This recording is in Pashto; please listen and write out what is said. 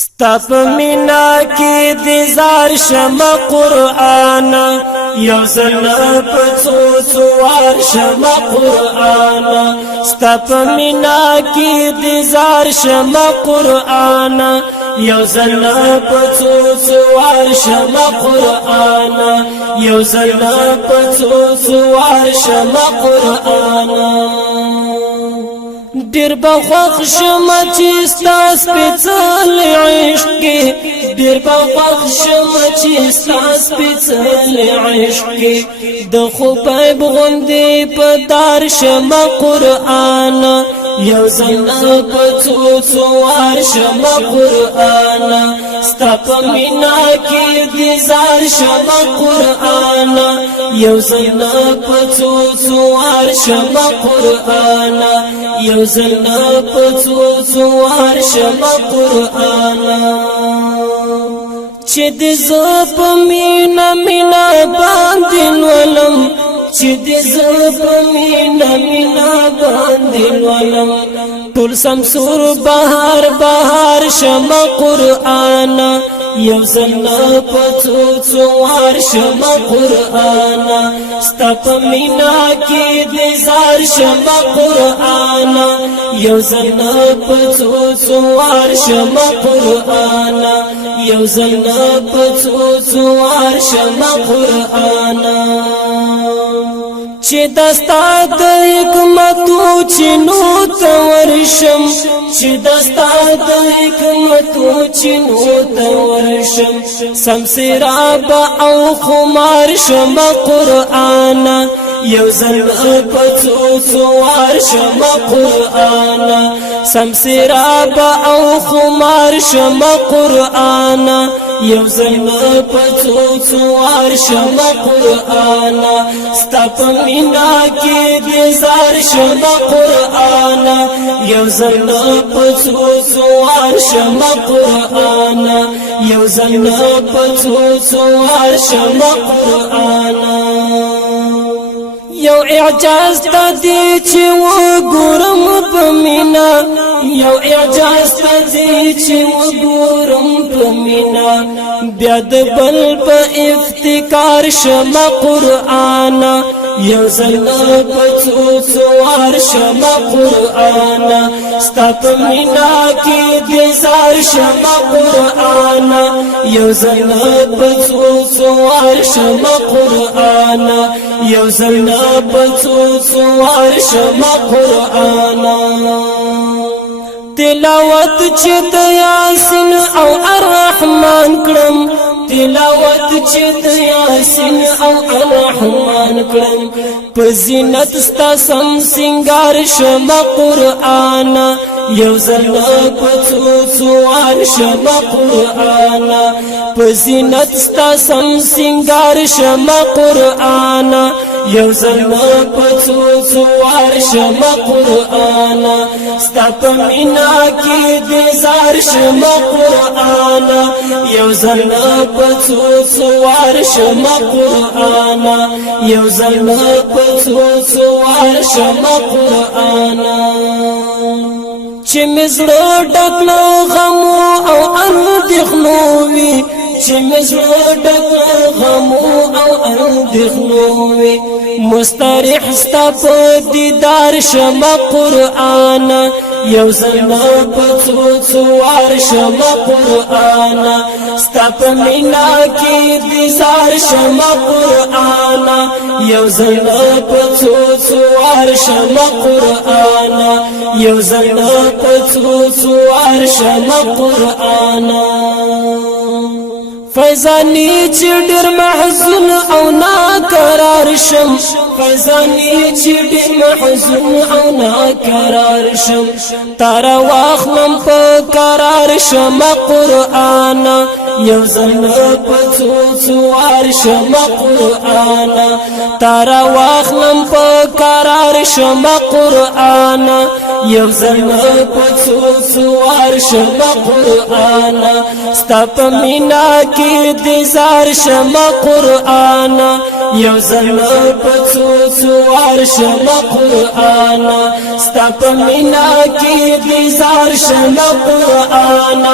ستپ مینا کی دیزار شم قرآن یو زل پڅو څوار شم قرآن ستپ مینا کی دیزار شم قرآن یو زل پڅو څوار شم قرآن یو زل پڅو څوار شم قرآن ډیر بخښ شم چې ستاس پڅل عشق کې ډیر بخښ شم چې ستاس پڅل عشق کې د خوبای بغوندې په دار شم قرآن یو زل پڅو څوار شم قرآن ستپ مینا کې دیزار شم قرآن یو زل پڅو څوار شم قرآن یو زل پڅو څوار شم قرآن چې د زپ مینا مینا باندې ولم چې د زپ مینا مینا باندې ولم ټول سمسور بهار بهار شم قرآن یو زل پڅو څوار شم قرآن ستپ مینا کې دیزار شم قرآن یو زل پڅو څوار شم قرآن یو زل پڅو څوار شم قرآن چې دستا د حکمتو چینو تورشم چې دستا د حکمتو چینو تورشم سمسراب او خمار شم قرآن یو زل پڅو څوار شم قرآن سمسراب او خمار شم قرآن یو زل پڅو څوار شم قرآن ستپ مینا کې دیزار شم قرآن یو زل پڅو څوار شم قرآن یو زل پڅو څوار شم قرآن یو اعجاز تا دی چې وګورم په مینا یو اعجاز تا دی چې وګورم په مینا بیا د بل په افتکار شم قرآن یو زل پڅو څوار شم قرآن ستپ مینا کې دیزار شم قرآن یو زل پڅو څوار شم قرآن یو زل پڅو څوار شم قرآن تلاوت چې د یاسین او الرحمن کړم تلاوت چې د یاسین او الرحمن کړم په زینت ستا سم سنگار شم قرآن یو زل پڅو څوار شم قرآن په زینت ستا سم سنگار شم قرآن یو زل پڅو څوار شم قرآن ستپ مینا کې دیزار شم قرآن یو زل پڅو څوار شم قرآن یو زل پڅو څوار شم قرآن چې مزړه ډکلو غمو او اندېښنو وي چې مزړه ډکلو غمو او اندېښنو وي مستریح ستا په دیدار شم قرآن یو زل پڅو څوار شم قرآن ستپ مینا کې دیزار شم قرآن یو زل پڅو څوار شم قرآن یو زل پڅو څوار شم قرآن فیضانی چې ډېر محزون او ناقرار شم فیضانی چې ډېر محزون او ناقرار شم تار واخلم په قرار شم قرآن یو زل پڅو څوار شم قرآن تار واخلم په قرار شم قرآن یو زل پڅو څوار شم قرآن ستپ مینا کې دیزار شم قرآن یو زل پڅو څوار شم قرآن ستپ مینا کې دیزار شم قرآن